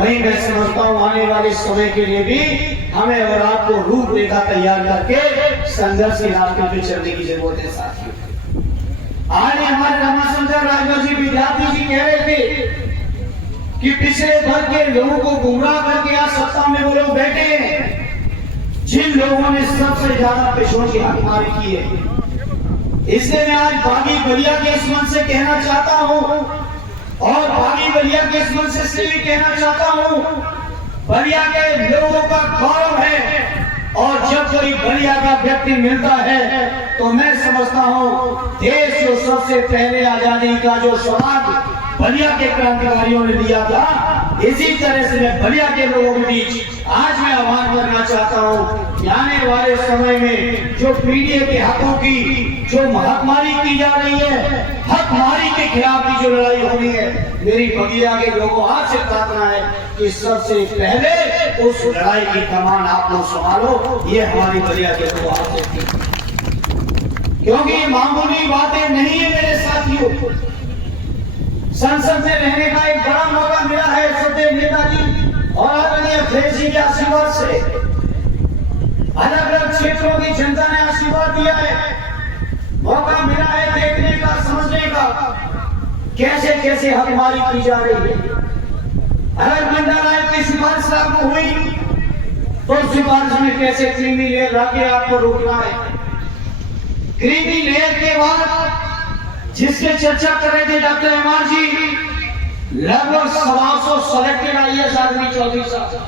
वहीं मैं समझता हूँ आने वाले समय के लिए भी हमें और आपको रूपरेखा तैयार करके संघर्ष के रास्ते पे चलने की जरूरत है साथियों। आज हमारे रमाशंकर राजभर जी विद्यार्थी जी कह रहे थे कि पिछले भर के लोगों को गुमराह करके आज सत्ता में वो लोग बैठे हैं जिन लोगों ने सबसे ज्यादा पेशों की हकमारी की है। इसलिए मैं आज बागी बलिया के इस मंच से कहना चाहता हूँ और बागी बलिया के इस मंच से भी कहना चाहता हूँ, बलिया के लोगों का गौरव है और जब कोई बलिया का व्यक्ति मिलता है तो मैं समझता हूँ देश जो सबसे पहले आजादी का जो स्वाद बलिया के क्रांतिकारियों ने लिया था, इसी तरह से मैं बलिया के लोगों के बीच आज मैं आह्वान करना चाहता हूँ। आने वाले समय में जो पीडीए के हकों की जो हकमारी की जा रही है, हकमारी के खिलाफ की जो लड़ाई हो रही है, मेरी बलिया के लोगों आज से प्रार्थना है कि सबसे पहले उस लड़ाई की कमान आप लोग संभालो। ये हमारी बलिया के लोगों आज से, क्योंकि ये मामूली बातें नहीं है मेरे साथियों। संसद में रहने का एक बड़ा मौका मिला है सदैव नेताजी और आदरणीय अखिलेश जी के आशीर्वाद से। अलग अलग क्षेत्रों की जनता ने आशीर्वाद दिया है, मौका मिला है देखने का, समझने का कैसे कैसे हकमारी की जा रही है। अगर मंडल आयोग की सिफारिश लागू हुई तो सिफारिश में कैसे क्रीमी लेयर लाके आपको रोकना है। क्रीमी लेयर के बाद जिससे चर्चा कर रहे थे डॉक्टर एमआर जी, लगभग 125 सेलेक्टेड आईएएस आदमी 24 साल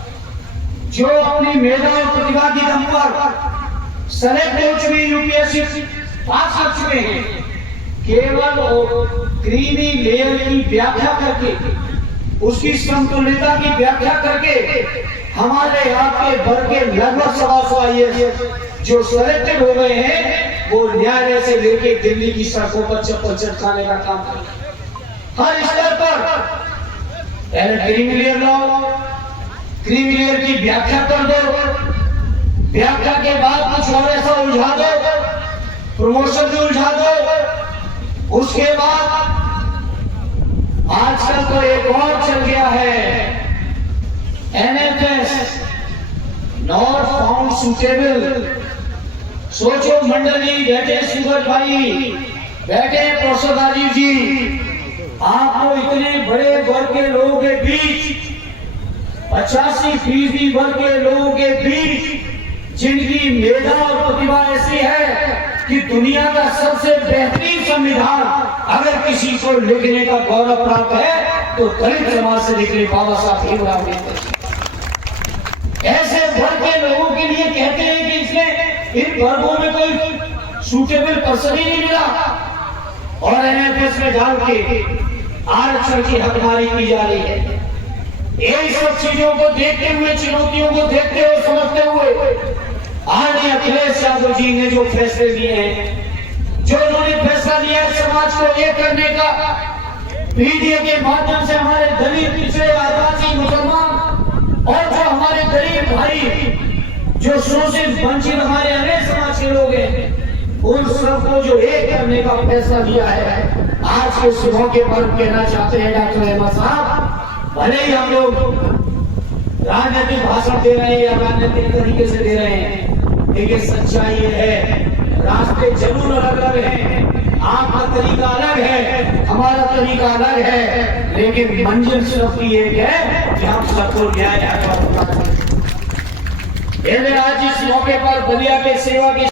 जो अपनी मेधा और प्रतिभा की दम पर सेलेक्ट हो चुके, यूपीएससी पास कर चुके हैं। केवल क्रीमी लेयर की व्याख्या करके, उसकी समतुल्यता की व्याख्या करके हमारे आपके वर्ग के लगभग 125 आईएएस जो सेलेक्टेड हो गए हैं वो न्यायालय से लेके दिल्ली की सड़कों पर चप्पल चटकाने का काम कर हर स्तर पर। पहले क्रीमी लेयर लाओ, क्रीमी लेयर की व्याख्या कर दो, व्याख्या के बाद कुछ और ऐसा उलझा दो, प्रमोशन भी उलझा दो। उसके बाद आजकल तो एक और चल गया है एनएफएस, नॉट फाउंड सुटेबल। सोचो मंडली, बैठे सूरज भाई, बैठे प्रोफेसर राजीव जी, आपको इतने बड़े वर्ग के लोगों के बीच 85% वर्ग के लोगों के बीच जिनकी मेधा और प्रतिभा ऐसी है कि दुनिया का सबसे बेहतरीन संविधान अगर किसी को लिखने का गौरव प्राप्त है तो दलित समाज से लिखने बाबा साहब भीमराव अम्बेडकर। ऐसे वर्ग के लोगों के लिए कहते हैं कि इसमें इन वर्गों में कोई सूटेबल पर्सन ही नहीं मिला और एनएफएस में डाल के आरक्षण की हकमारी की जा रही है। इन सब चीजों को देखते हुए, चुनौतियों को देखते हुए, समझते हुए आज अखिलेश यादव जी ने जो फैसले लिए हैं, जो उन्होंने फैसला लिया है समाज को एक करने का, पीडीए के माध्यम से हमारे दलित, पिछड़े, आदिवासी, मुसलमान और जो हमारे गरीब भाई जो शोषित वंचित हमारे अनेक समाज के लोग हैं, उन सबको जो एक करने का फैसला लिया है। आज के इस मौके पर कहना चाहते हैं डॉक्टर अहमद साहब, भले ही हम लोग राजनीतिक भाषण दे रहे हैं या राजनीतिक तरीके से दे रहे हैं, लेकिन सच्चाई ये है रास्ते जरूर अलग अलग हैं, आपका तरीका अलग है, हमारा तरीका अलग है, लेकिन मंजिल सिर्फ एक है कि हम सबको न्याय आज इस मौके पर बलिया के सेवा की